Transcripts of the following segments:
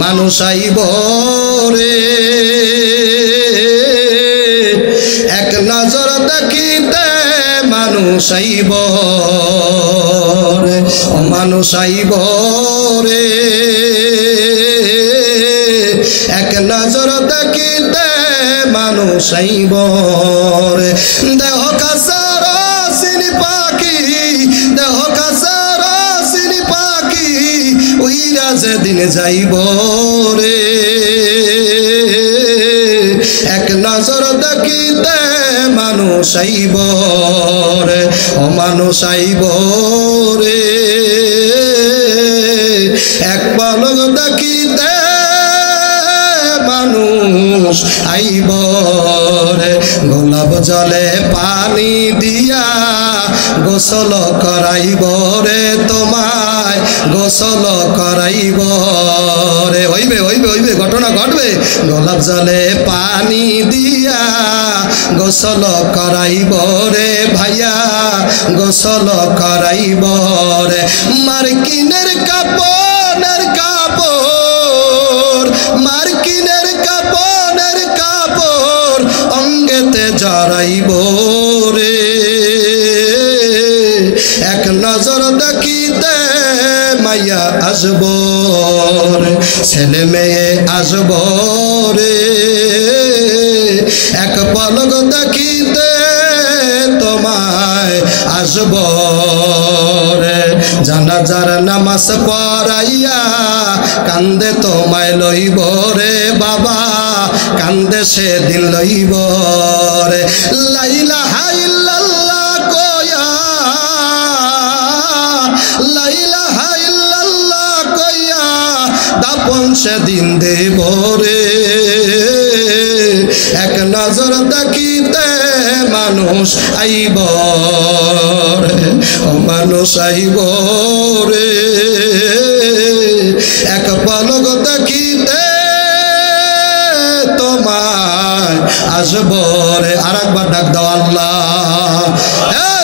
মানুষ আইব রে এক নজর দেখিতে মানুষ আইব রে মানুষ আইব রে এক নজর দেখিতে মানুষ আইব রে দেহ কাছার চিনি পাখি দেহ কাছার চিনি পাখি উইরা যেদিন যাইব রে এক নজর দেখিতে মানুষ আইব রে ও মানুষ আইব রে এক পলক দেখিতে মানুষ আইব রে গোলাপ জলে পানি দিয়া গোসল করাইব রে তোমায় গোসল করাইব রে হইবে হইবে হইবে ঘটনা ঘটবে গোলাপ জলে পানি দিয়া গোসল করাইব রে ভাইয়া গোসল করাইব রে মার্কিনের কাপড়ের কাপড় মার্কিনের কাপড়ের কাপড় অঙ্গেতে জড়াইব রে এক নজর দেখিতে মাইয়া আসব রে ছেলে মেয়ে আসব রে এক পলক দেখিতে তোমায় আসব রে জানাজার নামাজ পড়াইয়া কান্দে তোমায় লইব রে বাবা কান্দে সেদিন লইব রে লা ইলাহা ইল্লাল্লাহ কয়া লা ইলাহা ইল্লাল্লাহ কয়া দাপন সেদিন দেব রে এক নজর দেখিতে মানুষ আইব রে ও মানুষ আইব রে এক পলক দেখিতে তোমায় আসব রে আর একবার ডাক দাও আল্লাহ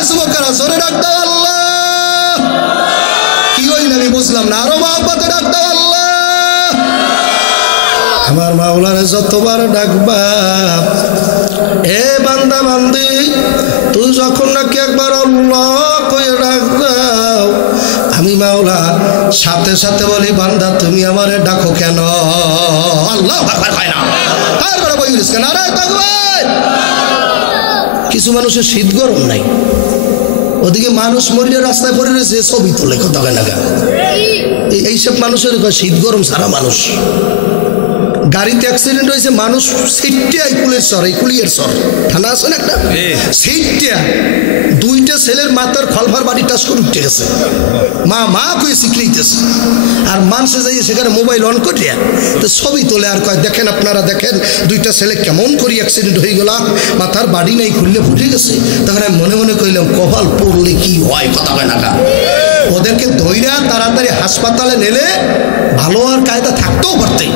যুবকেরা জোরে ডাক দাও আল্লাহ কি হইল আমি বুঝলাম না আরো মহব্বতে ডাক দাও আল্লাহ আমার মাওলারে যতবার ডাকবা এ বান্দা বান্দি তুই যখন নাকি একবার আল্লাহ কয়ে ডাক দাও আমি মাওলা সাথে সাথে বলি বান্দা তুমি আমারে ডাকো কেন আল্লাহ হয় না আর বড় বইরিস কেন আরে তাকবীর কিছু মানুষের শীত গরম নাই ওদিকে মানুষ মরিলে রাস্তায় পড়ে রয়েছে ছবি তোলে কথা কেন এইসব মানুষের শীত গরম সারা মানুষ গাড়িতে অ্যাক্সিডেন্ট হয়েছে মানুষ সিটটা কুলের সর এই কুলিয়ের সর থানা আছে না একটা সিটটা দুইটা ছেলের মাথার খলফার বাড়ি টাচ করে উঠে গেছে মা মা কয়ে শিখলেইতেছে আর মানুষে যাই সেখানে মোবাইল অন করিয়া তো ছবি তোলে আর কয় দেখেন আপনারা দেখেন দুইটা ছেলে কেমন করি অ্যাক্সিডেন্ট হয়ে গেল মাথার বাড়ি নেই খুললে ফুটে গেছে তখন আমি মনে মনে কইলাম কপাল পড়লে কি হয় কথা হয় না ওদেরকে ধইরা তাড়াতাড়ি হাসপাতালে নেলে ভালো আর কায়দা থাকতেও পারতে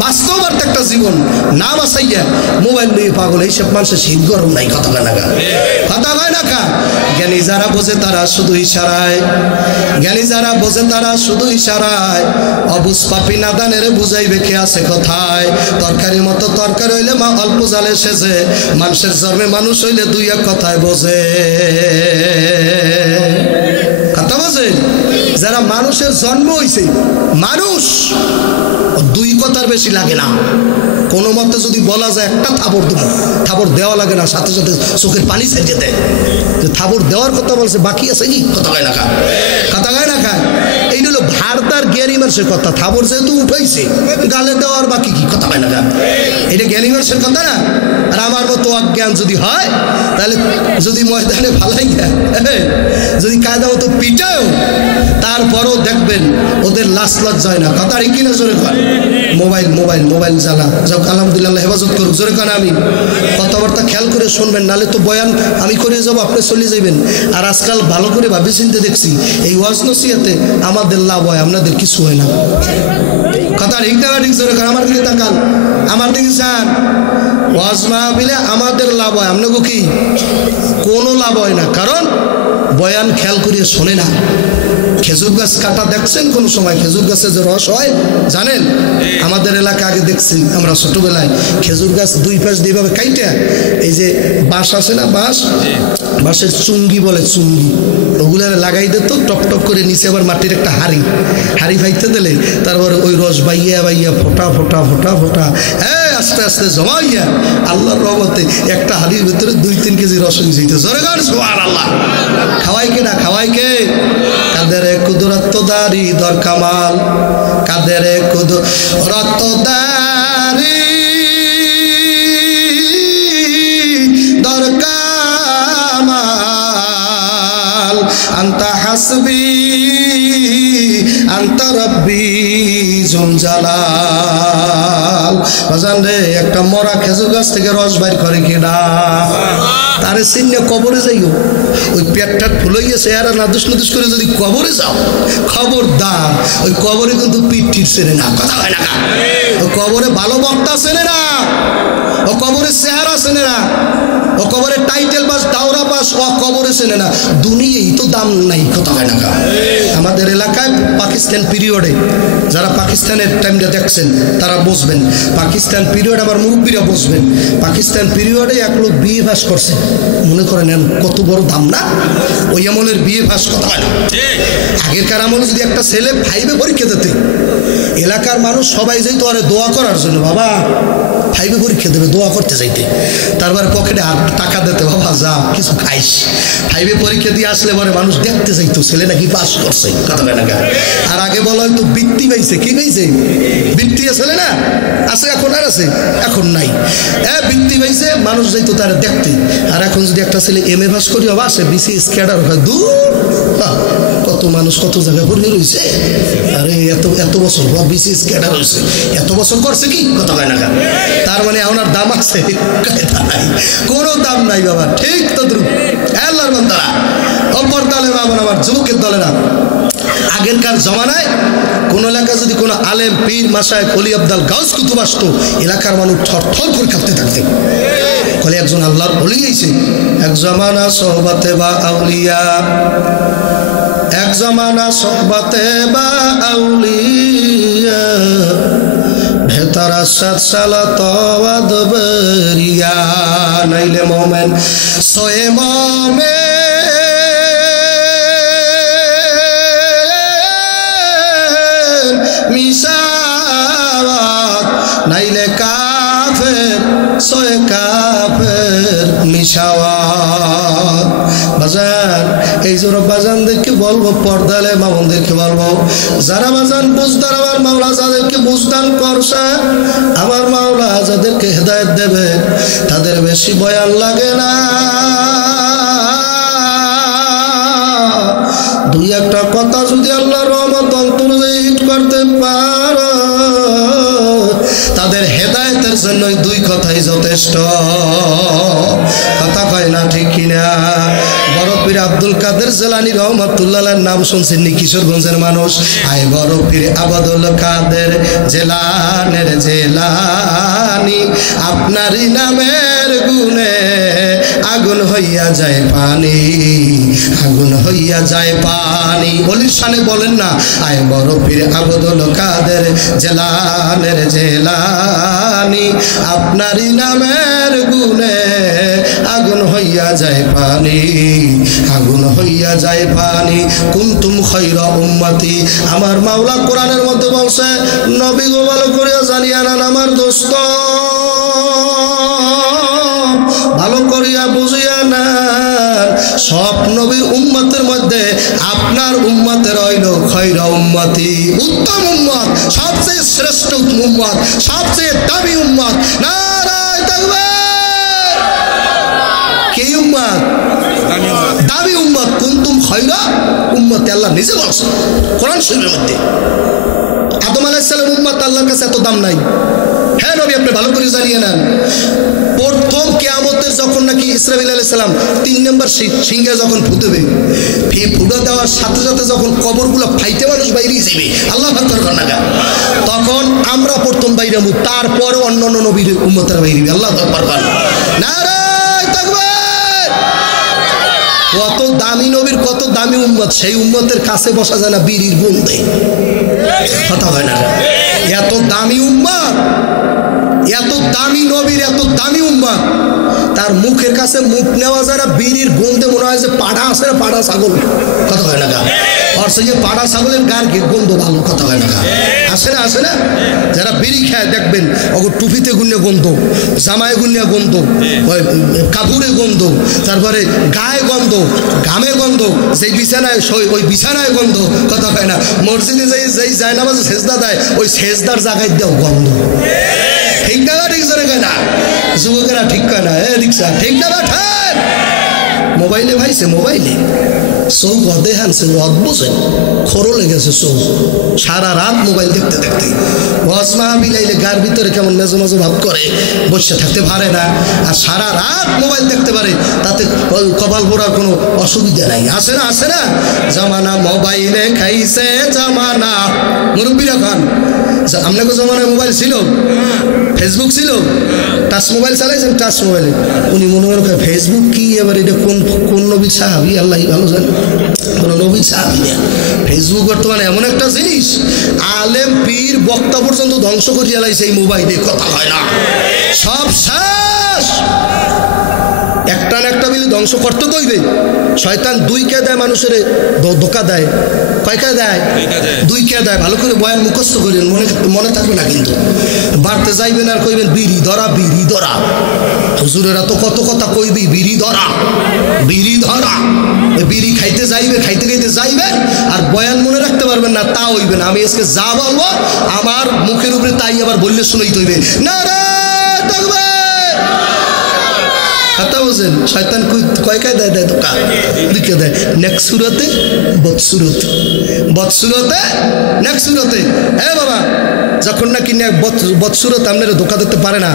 বাঁচতেও পারতে একটা জীবন না বাঁচাইয়া মোবাইল নিয়ে পাগল এইসব মানুষের শীত গরম নাই কথা হয় না কথা হয় না জ্ঞানী যারা বোঝে তারা শুধু ইশারায় জ্ঞানী যারা বোঝে তারা শুধু ইশারায় অবুঝ পাপি নাদানের বুঝাইবে কে আছে কোথায় তরকারির মতো তরকারি হইলে মা অল্প জালে সেজে মানুষের জন্মে মানুষ হইলে দুই এক কথায় বোঝে কথা বোঝে যারা মানুষের জন্ম হইছে মানুষ দুই কথার বেশি লাগে না কোনো মতে যদি বলা যায় একটা থাবড় দেবো থাবড় দেওয়া লাগে না সাথে সাথে চোখের পানি ছেড়ে দেয় যে থাবড় দেওয়ার কথা বলছে বাকি আছে কি কথা গায় না খায় কথা গায় না খায় এই হলো ভারতার জ্ঞানী মানুষের কথা থাবড় যেহেতু উঠাইছে গালে দেওয়ার বাকি কি কথা গায় না খায় এটা জ্ঞানী মানুষের কথা না আর আমার মতো অজ্ঞান যদি হয় তাহলে যদি ময়দানে ফালাই যায় যদি কায়দা মতো পিটাও তারপরও দেখবেন ওদের লাশ লজ্জা হয় না কথা কি না জোরে কয় মোবাইল মোবাইল মোবাইল জ্বালা যাক আলহামদুলিল্লাহ হেফাজত করুক জোরে কান আমি কথাবার্তা খেয়াল করে শুনবেন নালে তো বয়ান আমি করে যাবো আপনি চলে যাবেন আর আজকাল ভালো করে ভাবি চিনতে দেখছি এই ওয়াজ নসিহতে আমাদের লাভ হয় আপনাদের কিছু হয় না কথা ঠিক না ঠিক জোরে কান আমার দিকে তাকান আমার দিকে চান ওয়াজ মাহফিলে আমাদের লাভ হয় আপনাকে কি কোনো লাভ হয় না কারণ বয়ান খেয়াল করিয়ে শোনে না। খেজুর গাছ কাটা দেখছেন কোন সময়? খেজুর গাছে যে রস হয় জানেন? আমাদের এলাকা আগে দেখছি আমরা ছোটবেলায়, খেজুর গাছ দুই পাশ দিয়ে ভাবে কাইটা এই যে বাঁশ আছে না, বাঁশের চুঙ্গি বলে, চুঙ্গি ওগুলো লাগাই দিত, টপ টপ করে নিচে আবার মাটির একটা হাড়ি ফাইতে দিলে তারপরে ওই রস বাইয়া ফোটা ফোটা ফোটা ফোটা আস্তে আস্তে জমাইয়া আল্লাহর রহমতে একটা হাড়ির ভিতরে 2-3 কেজি রস হইতে জোরে গান সুবহানাল্লাহ। খাওয়াই কে না? খাওয়াই কে? কাদের কুদরত দারি দর কামাল, কাদের কুদরত দারি দর কামাল, আনতা হাসবি আনতা রব্বি জুল জালাল। বাজান রে, একটা মরা খেজুর গাছ থেকে রস বাইর করে কিনা? তারে চিহ্নে কবরে যাইও, ওই পেটটা ফুলে গেছে আর নাদুস নাদুস করে যদি কবরে যাও, খবরদার ওই কবরে কিন্তু পিঠ চেনে না, কথা হয় না। ও কবরে ভালো বক্তা চেনে না, ও কবরের চেহারা চেনে না, ও কবরের টাইটেল পাস দাওরা পাস ও কবরে চেনে না। দুনিয়াই তো দাম নাই, কথা হয় না। আমাদের এলাকায় পাকিস্তান পিরিয়ডে, যারা পাকিস্তানের টাইমটা দেখছেন তারা বুঝবেন, পাকিস্তান পিরিয়ড আবার মুরব্বীরা বুঝবেন। পাকিস্তান পিরিয়ডে এক লোক বিয়ে ভাস করছে, মনে করেন কত বড় দাম না? ওই আমলের বিয়ে ভাস, কথা হয় না। আগেরকার আমলে যদি একটা ছেলে 5-এ পরীক্ষা দিতে, এলাকার মানুষ সবাই যাইতো আরে দোয়া করার জন্য, বাবা 5-এ পরীক্ষা দেবে, দোয়া করতে যাইতে। তারপর পকেটে টাকা দিতে, বাবা যা কিছু খাইস। 5-এ পরীক্ষা দিয়ে আসলে পরে মানুষ দেখতে যাইতো ছেলে নাকি পাস করছে, কথা হয় না। আর আগে বলা হয়তো বৃত্তি পাইছে, কি পাইছে? বৃত্তি ছেলে না আছে, এখন আর আছে? এখন নাই। বৃত্তি পাইছে, মানুষ যাইতো তারা দেখতে। আর এখন যদি একটা ছেলে MA পাস করি বাবা আসে BCS ক্যাডার হয়, দূর কত মানুষ কত জায়গায় পড়ে রয়েছে। আরে এত বছর BCS ক্যাডার হয়েছে, এত বছর করছে কি, কথা হয় না। তার মানে ওনার দাম আছে? কোনো দাম নাই বাবা, ঠিক তো দ্রুপ আল্লাহর বান্দারা, অপর দলে বাবা আমার যুবকের দলেরা। আগেরকার জমানায় কোন এলাকা যদি কোনো আলেম পীর মাশায়েখ ওলি আব্দাল গাউস কুতুব আসতো, এলাকার মানুষ থরথর করে কাঁপতে থাকতেন। বলে একজন আল্লাহর ওলি আইছে। এক জমানা সোহবতে বা আউলিয়া, এক জমানা সোহবতে বা আউলিয়া, ভেতর সাত সালাত ওয়াদ বরিয়া, নাইলে মোমেন সোয়ে মোমেন মিশাওয়াত, নাইলে কাফের সোয়ে কাফের মিশাওয়াত। বাজান এই জোর বাজানদেরকে বলবো, পর্দালে মামুনদেরকে বলবো, যারা বাজান বুঝদার আমার মাওলা যাদেরকে বুঝদান করছে, আমার মাওলা যাদেরকে হেদায়েত দেবে তাদের বেশি বয়ান লাগে না। 2-1টা কথা যদি আল্লাহর রহমত অন্তরে হিট করতে পারো, তাদের হেদায়েতের জন্য 2 কথাই যথেষ্ট, কথা কয় না ঠিক কিনা? বড় পীর আব্দুল কাদের জিলানী রহমাতুল্লাহ আলাইহির নাম শুনছেন নি? কিশোরগঞ্জের মানুষ। আয় বড় পীর আব্দুল কাদের জিলানের জিলানী, আপনারই নামের গুণে আগুন হইয়া যায় পানি, আগুন হইয়া যায় পানি। বলির শানে বলেন না, আয় বড় পীর আব্দুল কাদের জিলানের জিলানী, আপনারই নামের গুণে আগুন হইয়া যায় পানি, আগুন হইয়া যায় পানি। কুনতুম খায়রা উম্মতি, আমার মাওলা কোরআনের মধ্যে বলছে, নবী গো ভালো করে জানিয়া নেন আমার দোস্ত, ভালো করিয়া বুঝিয়া নেন, সব নবীর উম্মতের মধ্যে আপনার উম্মতের হইল খায়রা উম্মতি, উত্তম উম্মত, সবচেয়ে শ্রেষ্ঠ উম্মত, সবচেয়ে দামি উম্মত। নারায়ে তাকবীর। কি উম্মত? দামি উম্মত। কুনতুম খায়রা উম্মতি, আল্লাহ নিজে বলছে কোরআন শরীফের মধ্যে। আদম আলাইহিস সালামের উম্মত আল্লাহর কাছে এত দাম নাই। হ্যাঁ নবী, আপনি ভালো করে জানিয়ে নেন, প্রথম কিয়ামতের যখন নাকি ইসরাফিল আলাইহিস সালাম 3 নম্বর সিংহে যখন ফুটবে, ফুটা দেওয়ার সাথে সাথে যখন কবরগুলো ফাইটে মানুষ বাইরে যাবে, আল্লাহ আকবার করেন না, তখন আমরা প্রথম বাইরে যাবো, তারপরে অন্যান্য নবীর উম্মতেরা বাইরে, আল্লাহ আকবার করেন। নারায়ে তাকবীর। কত দামি নবীর কত দামি উম্মত, সেই উম্মতের কাছে বসা যায় না বিড়ির গন্ধে। কথা হয় না? এত দামি উম্মত, এত দামি নবীর এত দামি উম্মত, তার মুখের কাছে মুখ নেওয়া যায় না বিড়ির গন্ধে। মনে হয় যে পাড়া আছে না, পাড়া ছাগল। কথা হয় না? আর সেই যে পাড়া ছাগলের গার গন্ধ ভালো। কথা হয় না? আসে না? আসে না? যারা বিড়ি খায় দেখবেন ওগুলো টুপিতে গুণে গন্ধ, জামায় গুণে গন্ধ, কাপড়ে গন্ধ, তারপরে গায়ে গন্ধ, ঘামে গন্ধ, যেই বিছানায় ওই বিছানায় গন্ধ। কথা হয় না? মসজিদে যেই যায় নামাজ সেজদা দেয় ওই সেজদার জায়গায় দেও গন্ধ। ঠিক না? ঠিক না? যুবকেরা ঠিক কয় না? রিক্সা ঠিক না? ঠিক মোবাইলে ভাইছে, মোবাইলে চোখ অদে হানছে, অদ বোঝেন খরো লেগেছে চোখ, সারা রাত মোবাইল দেখতে দেখতে ওয়াজ মাহফিল আইলে গার ভিতরে কেমন মেজো মেজো ভাব করে, বসে থাকতে পারে না। আর সারা রাত মোবাইল দেখতে পারে, তাতে কপাল পোড়ার কোনো অসুবিধা নাই। আসে না? আসে না? জামানা মোবাইলে খাইছে জামানা। মুরব্বীরা খান, আপনাকে জমানায় মোবাইল ছিল, ফেসবুক ছিল, টাচ মোবাইল চালাইছেন? টাচ মোবাইলে উনি মনে মনে করেন ফেসবুক কি, এবার এটা কোন নবী সাহাবি আল্লাহ ভালো জানে, কোন নবী সাহাবি না। ফেসবুক বর্তমানে এমন একটা জিনিস, আলেম পীর বক্তা পর্যন্ত ধ্বংস করিয়া লাইছে এই মোবাইলে। কথা হয় না? সব শেষ, একটা না একটা মিলে ধ্বংস করতে দইবে। শয়তান দুইকে দেয় মানুষের, ধোকা দেয়। কয়টা দেয়? দুইকে দেয়। ভালো করে বয়ান মুখস্থ করেন, মনে থাকবে না কিন্তু। বাড়তে যাইবেন আর কইবেন বিড়ি ধরা, বিড়ি ধরা। হুজুরেরা তো কত কথা কইবি, বিড়ি ধরা, বিড়ি ধরা। বিড়ি খাইতে যাইবে, খাইতে খাইতে যাইবেন আর বয়ান মনে রাখতে পারবেন না, তা হইবে না। আমি আজকে যা বলবো আমার মুখের উপরে তাই আবার বললে শুনেই হইবে। না রে তাকবীর, কথা বলছেন? শয়তান কয়কায় দেয়? দেয় ধোকা, দিকে দেয়। নেক্সট সুরতে বদসুরত, বদসুরতে নেক্সট সুরতে। হ্যাঁ বাবা, যখন নাকি বদসুরত আপনারা ধোকা দিতে পারে না,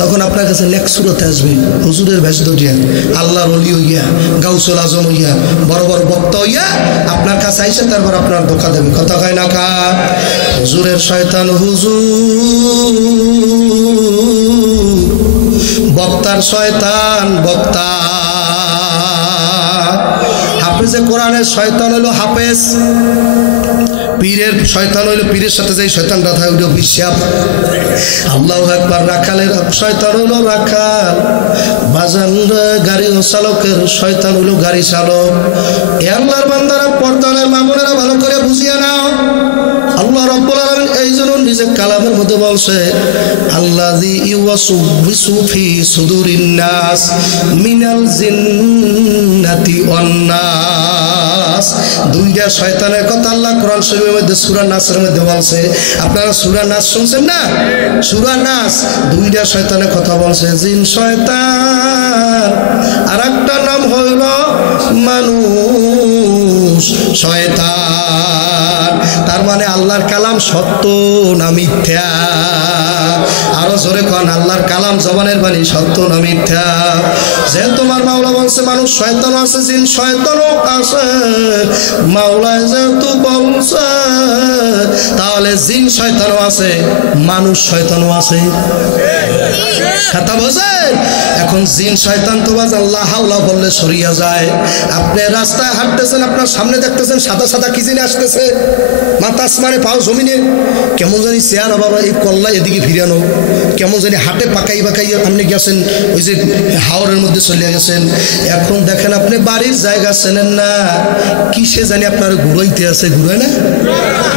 তখন আপনার কাছে নেক্সট সুরতে আসবে হুজুরের ভেষ ধরিয়া, আল্লাহর ওলি হইয়া, গাউসুল আজম হইয়া, বড় বড় বক্তা হইয়া আপনার কাছে আইসে তারপর আপনার ধোকা দেবে। কথা কয় না? কা হুজুরের শয়তান হুজুর, বক্তার শয়তান বক্তা। হাফেজে কোরআনের শয়তান হলো হাফেজ, পীরের শয়তান হইলো পীরের সাথে যেই শয়তানরা থাকে ওইটা বিশ্বাস। আল্লাহু আকবার। রাখালের শয়তান হলো রাখাল, বাজান গাড়ি চালকের শয়তান হলো গাড়ি চালক। এ আল্লাহর বান্দারা, পর্দানের মামুনেরা ভালো করে বুঝিয়ে নাও। আল্লাহ রাব্বুল আলামিন এই জন্য নিজে কালামের মধ্যে বলছে, আল্লাযী ইউওয়াসউসু ফি সুদুরিন নাস মিনাল জিন্নাতি ওয়ান নাস। দুইটা শয়তানের কথা আল্লাহ কোরআন শরীফের মধ্যে সূরা নাসের মধ্যে বলছে। আপনারা সূরা নাস শুনছেন না? সূরা নাস দুইটা শয়তানের কথা বলছে, জিন শয়তান, আর একটা নাম হইল মানুষ শয়তান। তার মানে আল্লাহর কালাম সত্য না মিথ্যা? আরো জোরে কোন, আল্লাহর কালাম জবানের বাণী সত্য না মিথ্যা? যে তোমার মাওলা বলছে মানুষ শয়তান আছে, জিন শয়তানও আছে, মাওলায় যেহেতু বলছে তাহলে জিন শয়তানও আছে, মানুষ শয়তানও আছে। কথা বোঝেন? এখন জিন শয়তান তো বাজ আল্লাহ হাওলা বললে সরিয়া যায়। আপনি রাস্তায় হাঁটতেছেন, আপনার সামনে দেখতেছেন সাদা সাদা কি জিনিস আসতেছে, মাথা আসমানে পাও জমিনে, কেমন জানি চেয়ারা বাবা এই কল্লা এদিকে ফিরানো, কেমন জানি হাটে পাকাই পাকাই আপনি গেছেন ওই যে হাওরের মধ্যে চলে গেছেন। এখন দেখেন আপনি বাড়ির জায়গা চেনেন না, কিসে জানি আপনার ঘুরাইতে আছে। ঘুরায় না?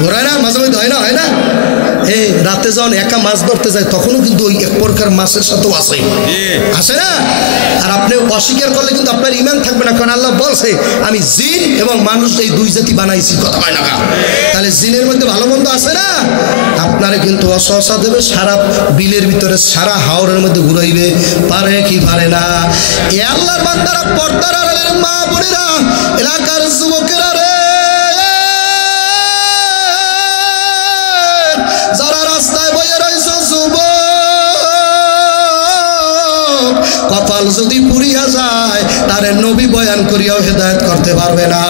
ঘুরায় না? মাঝে মধ্যে হয় না? হয় না? এই রাতে যখন একা মাছ ধরতে যায় তখনও কিন্তু ওই এক প্রকার মাছের সাথেও আসে, আসে না? আর আপনি অস্বীকার করলে কিন্তু আপনার ঈমান থাকবে না, কারণ আল্লাহ বলছে আমি জিন এবং মানুষ এই দুই জাতি বানাইছি। কথা হয় না? তাহলে জিনের মধ্যে ভালো মন্দ আছে না? আপনারা কিন্তু অসহসা দেবে, সারা বিলের ভিতরে সারা হাওরের মধ্যে ঘুরাইবে, পারে কি পারে না? এ আল্লাহর বান্দারা, পর্দার আড়ালের মা বোনেরা, এলাকার যুবকেরা রে, যারা রাস্তায় বইয়ে রয়েছে যুবক, কপাল যদি পুড়িয়া যায় তারে নবী বয়ান করিয়াও হেদায়েত করতে পারবে না।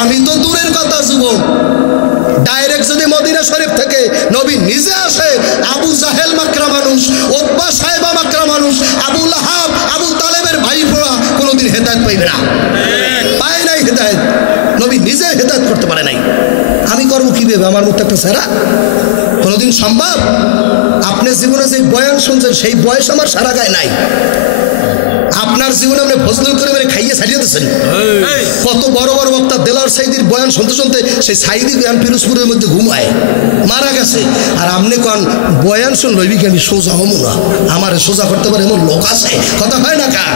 আমি তো দূরের কথা যুবক, ডাইরেক্ট যদি মদিনা শরীফ থেকে নবী নিজে আসে, আবু জাহেল মাকরা মানুষ, উতবা সাহেবা মাকরা মানুষ, আবু লাহাব, আবু তালেবের ভাই পোড়া কোনোদিন মতো একটা চেহারা কোনোদিন সম্ভব? আপনি জীবনে যে বয়ান শুনছেন সেই বয়স আমার সারা গায়ে নাই। আপনার জীবনে আপনি ফজলুল করিমের খাইয়ে ছাড়িয়ে দিচ্ছেন। কত বড় বড় বক্তা দেলাওয়ার সাইদির বয়ান শুনতে শুনতে সেই সাইদি বয়ান পিরোজপুরের মধ্যে ঘুমায় মারা গেছে। আর আপনি কোন বয়ান শুন রইবি কি আমি সোজা হবো না, আমার সোজা করতে পারে এমন লোক আছে? কথা হয় না কা?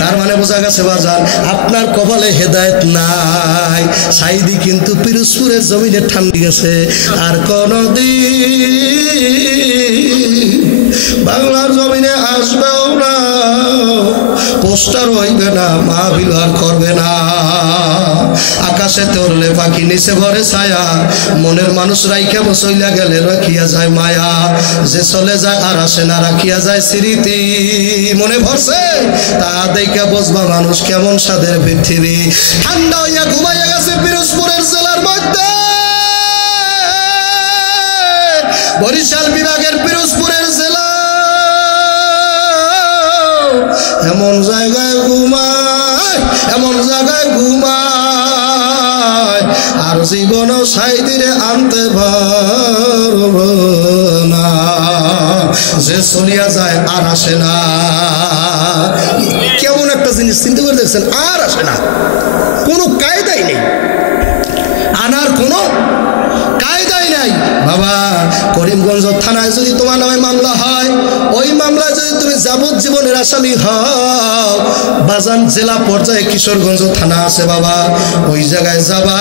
তার মানে বোঝা গেছে বাজান আপনার কপালে হেদায়েত নাই। সাইদি কিন্তু পিরোজপুরের জমিনে ঠান্ডি গেছে। আর কোনদিন বাংলার জমিনে আসবেও না, পোস্টার হইবে না, মাহফিল আর করবে না। আকাশে তোরলে পাখি নিচে ভরে ছায়া, মনের মানুষ রাইখা বসইলা গেলে রাখিয়া যায় মায়া। যে চলে যায় আর আসে না, রাখিয়া যায় স্মৃতি। মনে ভরছে তা দেখা বসবা মানুষ কেমন সাদের পৃথিবী। ঠান্ডা হইয়া ঘুমাইয়া গেছে পিরোজপুরের জেলার মধ্যে, বরিশাল বিভাগের পিরোজপুরের জেলা। এমন জায়গায় ঘুমায়, এমন জায়গায় ঘুমায়, আর জীবনও সাইদিরে আনতে পারব না। যে চলিয়া যায় আর আসে না। কেমন একটা জিনিস চিন্তা করে দেখছেন, আর আসে না, কোনো কায়দাই নেই, আনার কোনো কায়দাই নাই। বাবা করিমগঞ্জ থানায় যদি তোমার নামে মামলা হয়, ওই মামলায় যদি তুমি যাবজ্জীবনের আসামি হও, বাজান জেলা পর্যায়ে কিশোরগঞ্জ থানা আছে বাবা, ওই জায়গায় যাবা।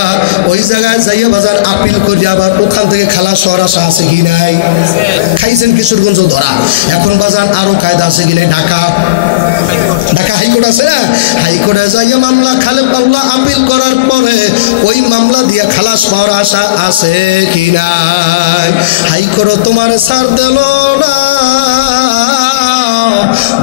ওই জায়গায় যাইয়া বাজার আপিল করি, আবার ওখান থেকে খালাস হওয়ার আশা আছে কি নাই? খাইছেন কিশোরগঞ্জ ধরা। এখন বাজার আরো কায়দা আছে কি নাই? ঢাকা হাইকোর্ট আছে না, হাইকোর্টে যাইয়া মামলা মামলা আপিল করার পরে ওই মামলা দিয়ে খালাস পাওয়ার আশা আছে কি নাই? হাইকোর্ট তোমার ছাড় দিল না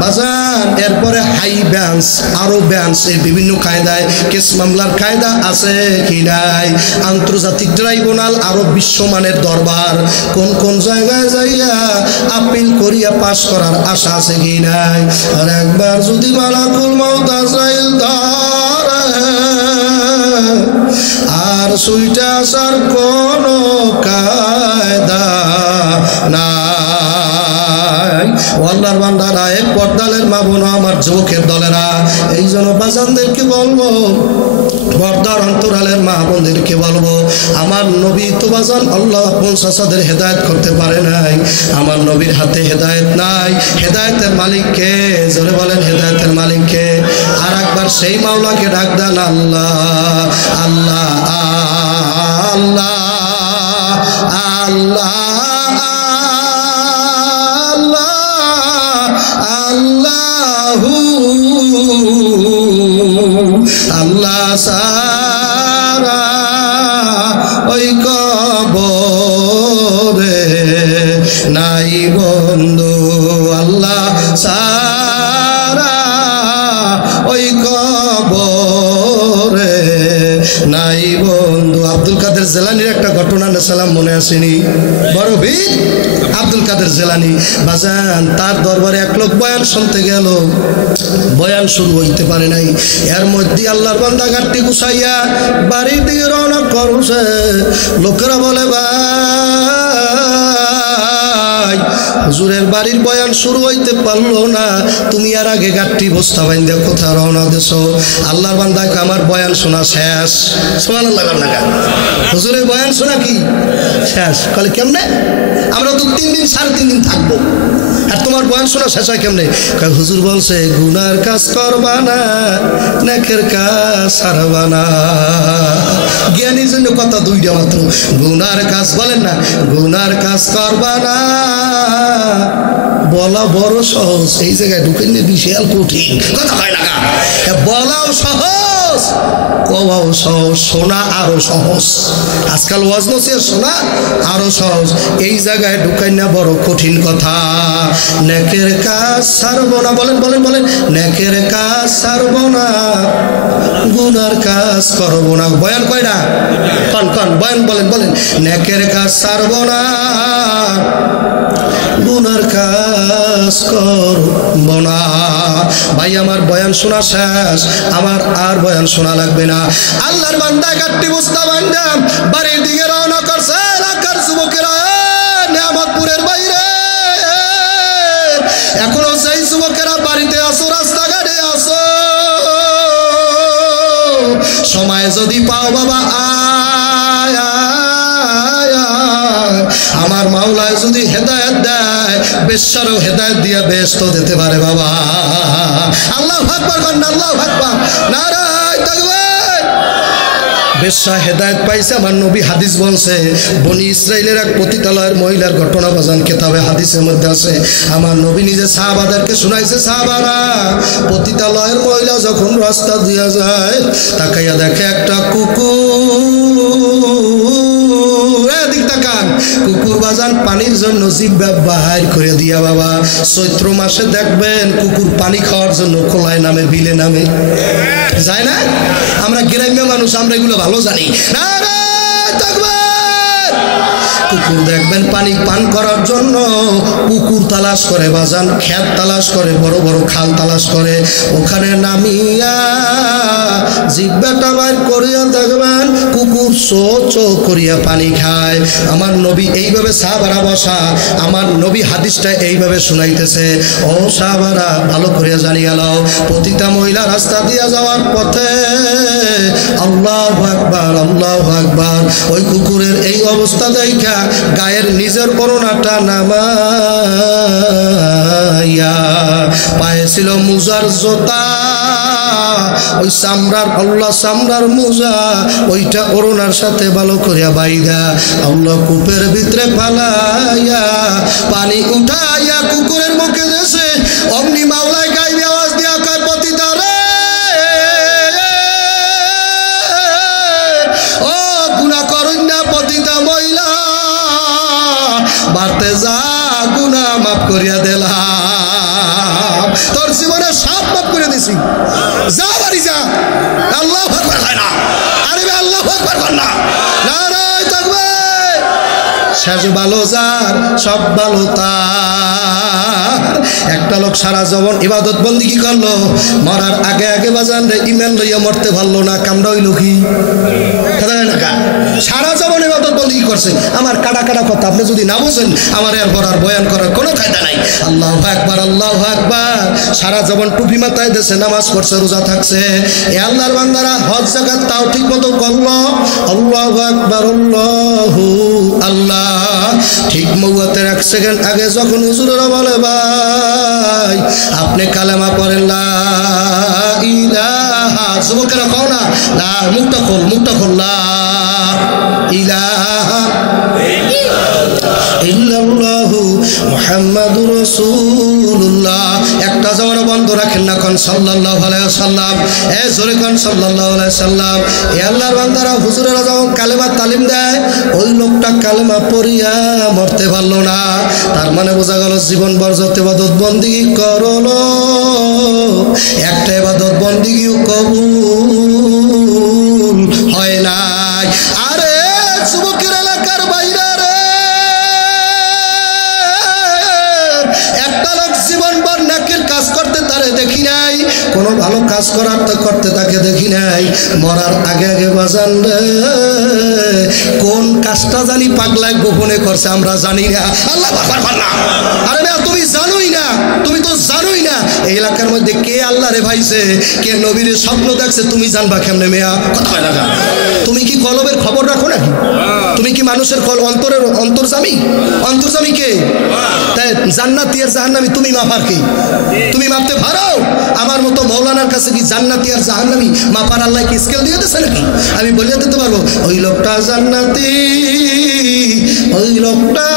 বাজার। এরপরে হাই বেঞ্চ, আরো বেঞ্চ, এই বিভিন্ন কায়দায় কেস মামলার কায়দা আছে কি নাই? আন্তর্জাতিক ট্রাইব্যুনাল, আরো বিশ্বমানের দরবার, কোন কোন জায়গায় যাইয়া আপিল করিয়া পাশ করার আশা আছে কি নাই? আর একবার যদি মালাকুল মউত আজরাইল ধরে, আর সুইটা আসার কোন কায়দা নাই। আল্লাহর বান্দারা, এক পর্দালের মা বোন, আমার যুবকের দলেরা, এই জন্য বাজানদেরকে বলবো, পর্দার অন্তরালের মা বোনদেরকে বলবো, আমার নবী তো বাজান আল্লাহ আপন চাচাদের হেদায়েত করতে পারে নাই। আমার নবীর হাতে হেদায়েত নাই। হেদায়েতের মালিককে, জোরে বলেন হেদায়েতের মালিককে। আর একবার সেই মাওলাকে ডাক দেন, আল্লাহ আল্লাহ আল্লাহ আল্লাহ আল্লাহ সারা ওই কবরে নাই বন্ধু, আল্লাহ সারা ওই কবরে নাই বন্ধু। আব্দুল কাদের জেলানির একটা ঘটনা সালাম মনে আসেনি? বড় বীর আব্দুল কাদের জেলানি বাজান, তার দরবারে এক লোক বয়ান শুনতে গেল, বয়ান শুরু হইতে পারে নাই। এর মধ্যে আল্লাহর বান্দা গাড়ি গুছাইয়া বাড়ির দিকে রওনা করছে। লোকেরা বলে, ভাই হুজুরের বাড়ির বয়ান শুরু হইতে পারলো না, তুমি আর আগে গাড়ি বস্তা বাইন্দা কোথায় রওনা দেছো? আল্লাহর বান্দাকে আমার বয়ান শোনা শেষ। সুবহানাল্লাহ। হুজুরের বয়ান শোনা কি শেষ? কলে কেমনে? আমরা তো 3 দিন 3.5 দিন থাকবো, আর তোমার বয়ান শোনা শেষ হয় কেমনে? হুজুর বলছে, গুনার কাজ করবা না, নেকের কাজ ছাড়বা না। জ্ঞানীর জন্য কথা দুইটা মাত্র, গুনার কাজ বলেন না, গুনার কাজ করবা না বলা বড় সহজ, এই জায়গায় ঢুকে নিয়ে বিশাল কঠিন। কথা হয় না, বলাও সহজ, কওয়াও সহজ, শোনা আরো সহজ। আজকাল ওয়াজ নসিহত শোনা আরো সহজ, এই জায়গায় ঢুকাই না বড় কঠিন কথা। নেকের কাজ ছাড়বো না, বলেন বলেন বলেন, নেকের কাজ ছাড়বো না, গুনার কাজ করবো না। বয়ান কয় না? কন কন বয়ান বলেন বলেন। নেকের কাজ ছাড়বো না, গুনার কাজ করব না। ভাই আমার বয়ান শোনা শেষ, আমার আর বয়ান শোনা লাগবে না। আল্লাহর বান্দা গাট্টি বস্তা বান্দা বাড়ির দিকে রওনা করছে। এলাকার যুবকেরা নেয়ামতপুরের বাইরে এখনো সেই যুবকেরা বাড়িতে আসো, রাস্তাঘাটে আসো, সময় যদি পাও বাবা আয় আয় আয়। আমার মাওলায় যদি হেদায়েত দেয়, বেশ্যারও হেদায়েত দিয়ে বেহেশত দিতে পারে বাবা। আল্লাহু আকবার কন্যা, আল্লাহু আকবার, নারায়ে তাকবীর। বেশ্যা হেদায়েত পাইছে, আমার নবী হাদিস বলছে, বনি ইসরাইলের এক পতিতালয়ের মহিলার ঘটনা বাজান কেতাবে হাদিসের মধ্যে আছে। আমার নবী নিজে সাহাবাদেরকে শুনাইছে, সাহাবারা পতিতালয়ের মহিলা যখন রাস্তা দিয়া যায়, তাকাইয়া দেখে একটা কুকুর, এদিক তাকান, কুকুর বাজান পানির জন্য জিহ্বা বাহির করে দিয়া বাবা। চৈত্র মাসে দেখবেন কুকুর পানি খাওয়ার জন্য খোলায় নামে, বিলে নামে, যায় না? আমরা গ্রাম্য মানুষ, আমরা এগুলো ভালো জানি। নারায়ে তাকবীর। কুকুর দেখবেন পানি পান করার জন্য পুকুর তালাশ করে বাজান, ক্ষেত তালাশ করে, বড় বড় খাল তালাশ করে, ওখানে নামিয়া জিহ্বাটা বাইর করিয়া দেখবেন কুকুর চো চো করিয়া পানি খায়। আমার নবী এইভাবে সাহাবারা বসা, আমার নবী হাদিসটা এইভাবে শুনাইতেছে। ও সাহাবারা ভালো করিয়া জানিয়া লও, প্রতিটা মহিলা রাস্তা দিয়া যাওয়ার পথে আল্লাহু আকবার, আল্লাহু আকবার, ওই কুকুরের এই অবস্থা দেখা গায়ের নিজের করোনাটা নামাইয়া, পায়ে ছিল মুজার জোতা, ওই চামড়ার আল্লাহ চামড়ার মোজা, ওইটা করোনার সাথে ভালো করিয়া বাইদা আল্লাহ কূপের ভিতরে ফালাইয়া পানি উঠাইয়া কুকুরের মুখে দেশে অগ্নি মাওলায় গাইবে আওয়াজ দিয়া কয়, পতিতা রে ও গুনাহ করুন না, পতিতা মহিলা বাড়তে যা, গুনাহ মাফ করিয়া দিলাম, তোর জীবনে সব মাফ করে দিছি, যা বাড়ি যা। আল্লাহু আকবার হয় না? আরে আল্লাহু আকবার কর না, নারায়ে তাকবীর। শেষ ভালো যার, সব ভালো তার। একটা লোক সারা জীবন ইবাদত বন্দেগী করলো, মরার আগে আগে বাজান রে ইমান লইয়া মরতে পারলো না, কামড়া হইল কি? সারা জীবন ইবাদত বন্দেগী করছে, আমার কাটা কাটা কথা আপনি যদি না বুঝেন, আমার এরপর আর বয়ান করার কোনো কায়দা নাই। আল্লাহু আকবার, আল্লাহু আকবার। সারা জীবন টুপি মাথায় দেশে, নামাজ পড়ছে, রোজা থাকছে, এ আল্লাহর বান্দারা হজ যাকাত তাও ঠিক মতো করলো। আল্লাহু আকবার, আল্লাহু আল্লাহ। ঠিক মৌয়াতের 1 সেকেন্ড আগে যখন হুজুরেরা বলে, ভাই আপনি কালেমা পড়েন লা ইলাহা, যুবকেরা কও না, লা, মুখটা খোল, মুখটা খোল, লা ইলাহা ইল্লাল্লাহু মুহাম্মাদুর রাসূলুল্লাহ। একটা জবানও বন্ধ রাখেন না, কোন সাল্লাল্লাহু আলাইহি ওয়াসাল্লাম, এ জোরে কোন সাল্লাল্লাহু আলাইহি ওয়াসাল্লাম। এ আল্লাহর বান্দারা হুজুরেরা যখন কালেমা তালিম দেয়, ওই লোকটা কালেমা পড়িয়া মরতে পারলো না, তার মানে বোঝা গেল জীবন বরজত ইবাদত বন্দেগী করলো, একটা ইবাদত বন্দেগীও কবুল হয় নাই। আরে যুবকের এলাকার বাইরে রে, একটা লোক জীবন ভর নেকির কাজ করতে তারে দেখি নাই, কোনো ভালো কাজ করতে তাকে দেখি নাই, মরার আগে আগে বাজান রে কোন কাজটা জানি পাগলায় গোপনে করছে, আমরা জানি না। আল্লাহ আকবার বল না। আরে ভাই তুমি জানোই না, তুমি তো জানোই না এই এলাকার মধ্যে কে আল্লাহ রে ভাইছে, কে নবীর স্বপ্ন দেখছে, তুমি জানবা কেমনে মেয়া? কথা হয় না? তুমি কি কলবের খবর রাখো নাকি? তুমি কি মানুষের অন্তরের অন্তর্জামী? অন্তর্জামী কে? তাই জান্নাতি আর জাহান্নামী তুমি মাপার কি? তুমি মাপতে পারো? আমার মতো মৌলানার কাছে কি জান্নাতি আর জাহান্নামী মাপার আল্লাহ কি স্কেল দিয়ে দিয়েছে নাকি? আমি বলে দিতে পারবো ওই লোকটা জান্নাতি, ওই লোকটা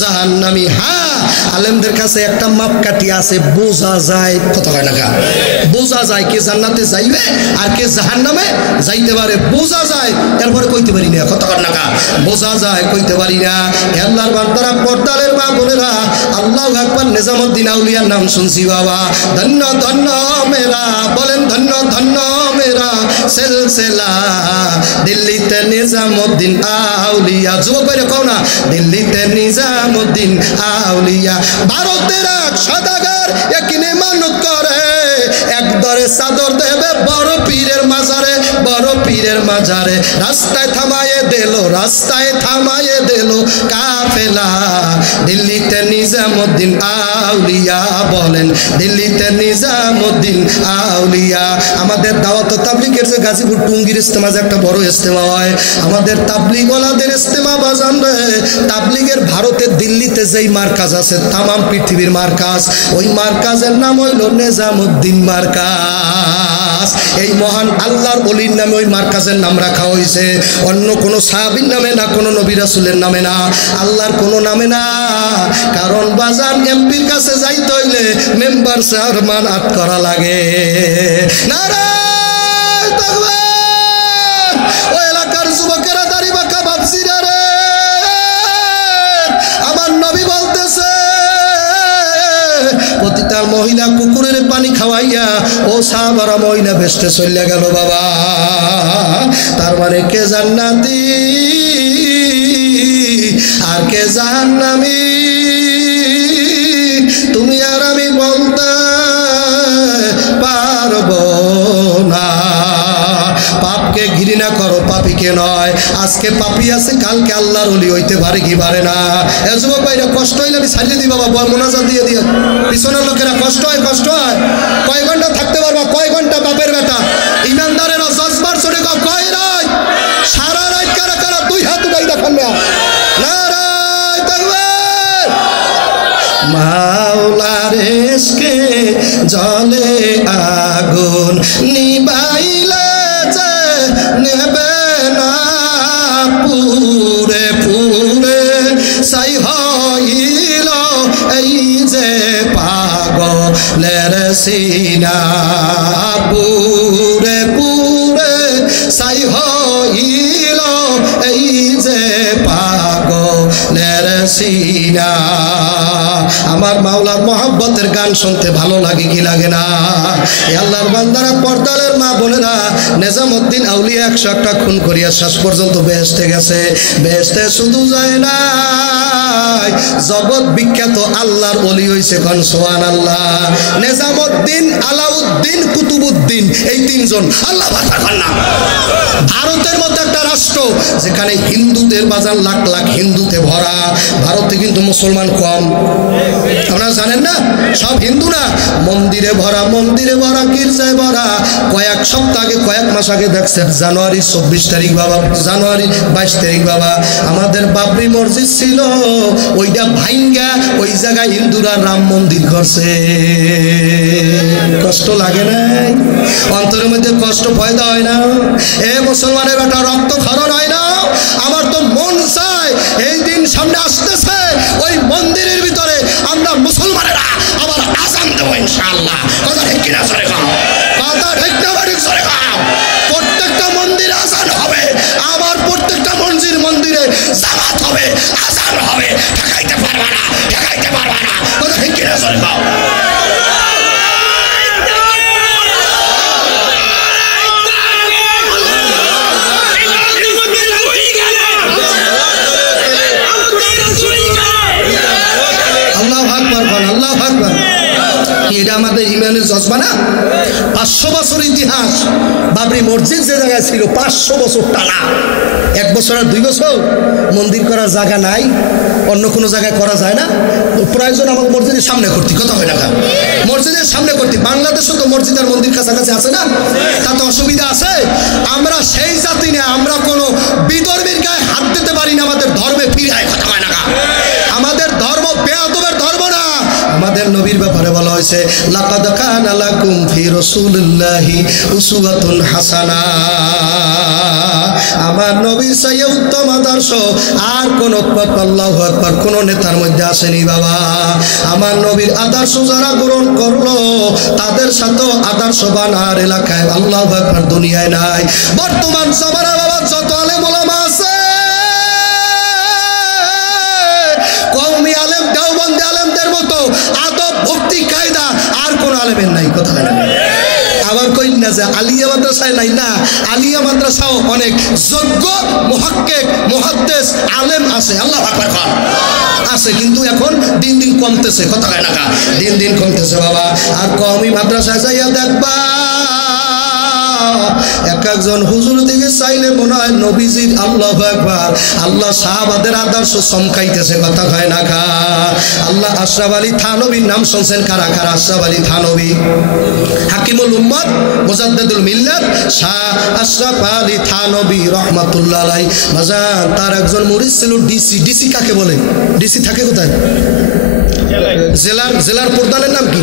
জাহান্নামী। হ্যাঁ, আলেমদের কাছে একটা মাপকাঠি আছে, বোঝা যায়, কথা হয় না, বোঝা যায় কে জান্নাতে যাইবে আর কে জাহান্নামে যাইতে পারে, বোঝা যায়, এরপরে কইতে পারি না, কথা হয় না, বোঝা যায়, কইতে পারি না। আল্লাহর বান্দারা, পর্দালের মা বোনেরা, আল্লাহু আকবার। নিজামুদ্দিন আউলিয়ার নাম শুনছি বাবা, ধন্য ধন্য মেরা, বলেন ধন্য ধন্য মেরা সিলসিলা, দিল্লিতে নিজামুদ্দিন আউলিয়া। যুবক ভাইরা কও না, দিল্লিতে নিজামুদ্দিন আউলিয়া। ভারতের এক সদাগর একিনে মানত করে একদরে চাদর দেবে বড় পীরের মাজারে, বড় পীরের মাজারে। রাস্তায় থামায়ে দিল কাফেলা। দিল্লিতে নিজামুদ্দিন আউলিয়া বলেন, দিল্লিতে নিজামুদ্দিন আউলিয়া। আমাদের দাওয়াত তাবলীগের যে গাজীপুর টুঙ্গির ইজতেমা যে একটা বড় ইজতেমা হয়, আমাদের তাবলীগ ওয়ালাদের ইজতেমা বাজান রে। তাবলীগের ভারতের দিল্লিতে যেই মার্কাজ আছে, তামাম পৃথিবীর মার্কাজ, ওই মার্কাজের নাম হইল নিজামুদ্দিন মার্কাজ। এই মহান আল্লাহর ওলির নামে ওই মার্কাজের নাম রাখা হয়েছে, অন্য কোনো সাহাবীর নামে না, কোনো নবী রাসূলের নামে না, আল্লাহর কোনো নামে না। কারণ বাজান এমপির কাছে যাইতে হইলে মেম্বার চেয়ারম্যান আট করা লাগে। নারায়ে তাকবীর। ওই এলাকার যুবকেরা দাড়ি বাঁকা ভাবছি রে, আমার নবী বলতেছে প্রতিটা মহিলা কুকুরের পানি খাওয়াইয়া ও সাহাবারা মহিলা বেস্টে চলে গেল বাবা। তার মানে কে জান্নাতি আর কে জাহান্নামী তুমি আর আমি বলতে পারবো না। পাপকে ঘৃণা করো, পাপীকে নয়। আজকে পাপী আছে, কালকে আল্লাহর ওলি হইতে পারে কি পারে না। যুবক ভাইরা কষ্ট হইলে আমি ছাড়িয়ে দিই বাবা, মোনাজাত দিয়ে দিয়ে। পিছনের লোকেরা কষ্ট হয় কয় ঘন্টা থাকতে পারবা, কয় ঘন্টা বাপের বেটা। ইমানদারেরা জজবার চলে গাও কয় রাত, সারা রাত কারা কারা দুই হাত উঠাই দেখান না। নারায়ে তাকবীর। মাওলার ইশকে জ্বলে আগুন নিবাইলে যে নেবে না পুরে পুরে, সাই হইল এই যে পাগলের সিনা। পুরে পুরে সাই হইল এই যে পাগলের সিনা। আমার মাওলার মহব্বতের গান শুনতে ভালো লাগে কি লাগে না? আল্লাহর বান্দারা, পর্দালের মা বোনেরা, নিজামুদ্দিন আউলিয়া 101টা খুন করিয়া শেষ পর্যন্ত বেহেশতে গেছে। বেহেশতে শুধু যায় না, জগৎ বিখ্যাত আল্লাহর ওলি হইছে। কোন সুবহানাল্লাহ। নিজামুদ্দিন, আলাউদ্দিন, কুতুবউদ্দিন, এই তিনজন আল্লাহ পাকের নাম। ভারতের মতো একটা রাষ্ট্র যেখানে হিন্দুদের বাজার লাখ লাখ হিন্দুতে ভরা। ভারতে কিন্তু মুসলমান কম, আপনারা জানেন না? সব হিন্দু না, মন্দিরে ভরা, গির্জায় ভরা। কয়েক সপ্তাহ আগে, কয়েক মাস আগে দেখছে, জানুয়ারি 24 তারিখ বাবা, জানুয়ারি 22 তারিখ বাবা, আমাদের বাবরি মসজিদ ছিল, ওইটা ভাঙ্গা ওই জায়গায় হিন্দুরা রাম মন্দির করছে। কষ্ট লাগে না? অন্তরের মধ্যে কষ্ট পয়দা হয় না? এ মুসলমানের একটা রক্ত খরণ হয় না? আমার তো মন চায় এই দিন সামনে আসতেছে, ওই মন্দিরের ভিতরে আমরা মুসলমানেরা আবার আজান দেবো ইনশাআল্লাহ। কথা ঠিক কিনা জোরে খাও, কথা ঠিক না বাড়ি জোরে খাও। প্রত্যেকটা মন্দিরে আজান হবে, আবার প্রত্যেকটা মন্দিরে জামাত হবে, আজান হবে। ঠেকাইতে পারবা না, ঠেকাইতে পারবা না। কথা ঠিক কিনা জোরে খাও। এটা আমাদের ইমানের জজবা না? 500 বছর ইতিহাস। বাবরি মসজিদ যে জায়গায় ছিল 500 বছর টানা, 1 বছর আর 2 বছর মন্দির করার জায়গা নাই, অন্য কোনো জায়গায় করা যায় না। প্রয়োজন আমাকে মসজিদের সামনে করতে, কথা হয় না? মসজিদের সামনে করতে। বাংলাদেশে তো মসজিদ আর মন্দির কাছাকাছি আছে না, তাতে অসুবিধা আছে। আমরা সেই জাতি না, আমরা কোনো বিধর্মীর গায়ে হাত দিতে পারি না। আমাদের ধর্মে ফিরায়, কথা হয় না? আমাদের ধর্ম বেয়াদবের ধর্ম না। আমাদের নবীর ব্যাপারে বলা হয়েছে, লাকাদ কানা লাকুম ফি রাসূলিল্লাহি উসওয়াতুন হাসানা। আমার নবীর চেয়ে উত্তম আদর্শ আর কোন, আল্লাহু আকবার, কোন নেতার মধ্যে আসেনি বাবা। আমার নবীর আদর্শ যারা গ্রহণ করলো, তাদের সাথে আদর্শবান আর এলাকায়, আল্লাহু আকবার, দুনিয়ায় নাই। বর্তমান জামানা বাবা যত আলেম ওলামা আছে, কওমি আলেম, দেওবন্দি আলেমদের মতো আদব, ভক্তি, কায়দা আর কোন আলেমের নাই, কথা না? আবার কই আছে, আলিয়া মাদ্রাসায় নাই না, আলিয়া মাদ্রাসাও অনেক যোগ্য মুহাক্কিক মুহাদ্দিস আলেম আছে, আল্লাহু আকবার আছে, কিন্তু এখন দিন দিন কমতেছে, কথা কয় না কা, দিন দিন কমতেছে বাবা। আর কওমি মাদ্রাসায় যাইয়া দেখবা এক একজন হুজুর দিকে চাইলে মনে হয় নবীজির, আল্লাহু আকবার, আল্লাহ সাহাবাদের আদর্শ চমকাইতেছে, কথা কয় না কা। আল্লাহ আশরাফ আলী থানবীর নাম শুনছেন কারা কারা? আশরাফ আলী থানবী, হাকিমুল উম্মত, মুজাদ্দিদুল মিল্লাত শাহ আশরাফ আলী থানবী রাহমাতুল্লাহ আলাইহি। বাজান তার একজন মুরিদ ছিল ডিসি। ডিসি কাকে বলে? ডিসি থাকে কোথায়? জেলার প্রধানের নাম কি?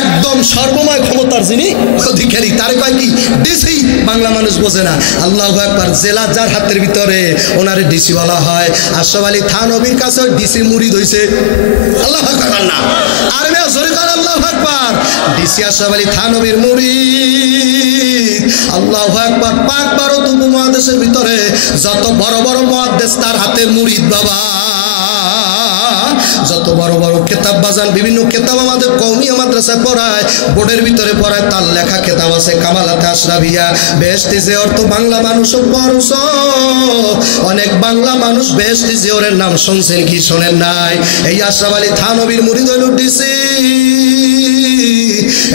একদম সর্বময় ক্ষমতার যিনি অধিকারী, তার কয় কি? ডিসি। বাংলা মানুষ বোঝে না। আল্লাহু আকবার। জেলা যার হাতের ভিতরে ওনারে ডিসি বলা হয়। আশরাফ আলী থানবীর কাছে ডিসি মুরিদ হইছে, আল্লাহু আকবার না, আর মেয়ে জোরে কর আল্লাহু আকবার। ডিসি আশরাফ আলী থানবীর মুরিদ, আল্লাহু আকবার। পাক ভারত উপমহাদেশের ভিতরে যত বড় বড় মুহাদ্দিস তার হাতের মুরিদ বাবা, যত বড় বড় কিতাব বাজান, বিভিন্ন কিতাব আমাদের কওমি মাদ্রাসায় পড়ায়, বোর্ডের ভিতরে পড়ায়, তার লেখা কিতাব আছে কামালাতে আশরাফিয়া। বেহেশতি জিয়র তো বাংলা মানুষও পড়ছ, অনেক বাংলা মানুষ বেহেশতি জিয়রের নাম শুনছেন কি শোনেন নাই? এই আশরাফ আলী থানবীর মুরিদ হইল ডিসি।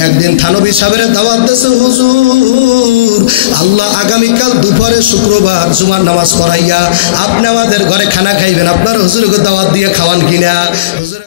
একদিন থানবী সাহেবের দাওয়াত দিয়েছে, হুজুর আল্লাহ আগামীকাল দুপুরে শুক্রবার জুমার নামাজ পড়াইয়া আপনি আমাদের ঘরে খানা খাইবেন, আপনার হুজুরকে দাওয়াত দিয়ে খাওয়ান কিনা?